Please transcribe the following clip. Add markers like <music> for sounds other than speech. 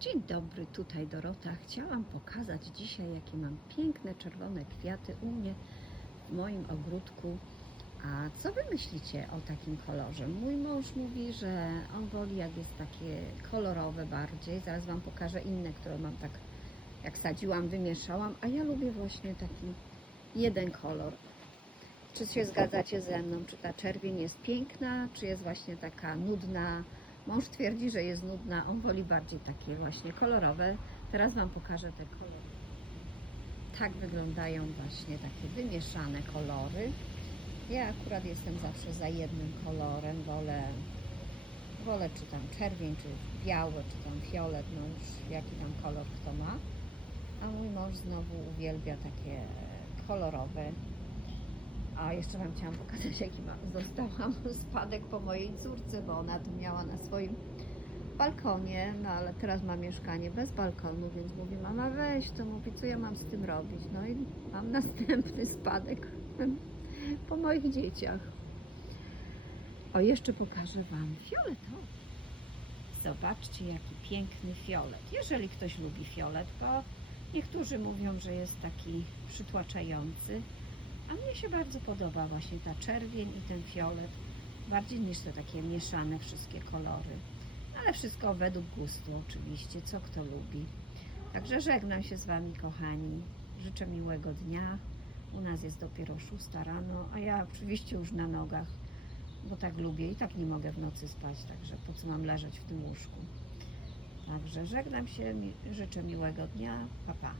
Dzień dobry, tutaj Dorota. Chciałam pokazać dzisiaj, jakie mam piękne czerwone kwiaty u mnie w moim ogródku. A co wy myślicie o takim kolorze? Mój mąż mówi, że on woli jak jest takie kolorowe bardziej. Zaraz wam pokażę inne, które mam tak jak sadziłam, wymieszałam, a ja lubię właśnie taki jeden kolor. Czy się zgadzacie ze mną? Czy ta czerwień jest piękna, czy jest właśnie taka nudna? Mąż twierdzi, że jest nudna, on woli bardziej takie właśnie kolorowe. Teraz Wam pokażę te kolory. Tak wyglądają właśnie takie wymieszane kolory. Ja akurat jestem zawsze za jednym kolorem, wolę, wolę czy tam czerwień, czy biały, czy tam fiolet, no już jaki tam kolor kto ma. A mój mąż znowu uwielbia takie kolorowe. A jeszcze Wam chciałam pokazać, jaki mam. Dostałam <laughs> spadek po mojej córce, bo ona to miała na swoim balkonie, no ale teraz ma mieszkanie bez balkonu, więc mówi, mama weź to, mówi, co ja mam z tym robić? No i mam <laughs> następny spadek <laughs> po moich dzieciach. O, jeszcze pokażę Wam fioletowy. Zobaczcie, jaki piękny fiolet. Jeżeli ktoś lubi fiolet, bo niektórzy mówią, że jest taki przytłaczający, a mnie się bardzo podoba właśnie ta czerwień i ten fiolet, bardziej niż te takie mieszane wszystkie kolory. Ale wszystko według gustu oczywiście, co kto lubi. Także żegnam się z Wami kochani. Życzę miłego dnia. U nas jest dopiero 6 rano, a ja oczywiście już na nogach, bo tak lubię i tak nie mogę w nocy spać, także po co mam leżeć w tym łóżku. Także żegnam się, życzę miłego dnia. Pa, pa.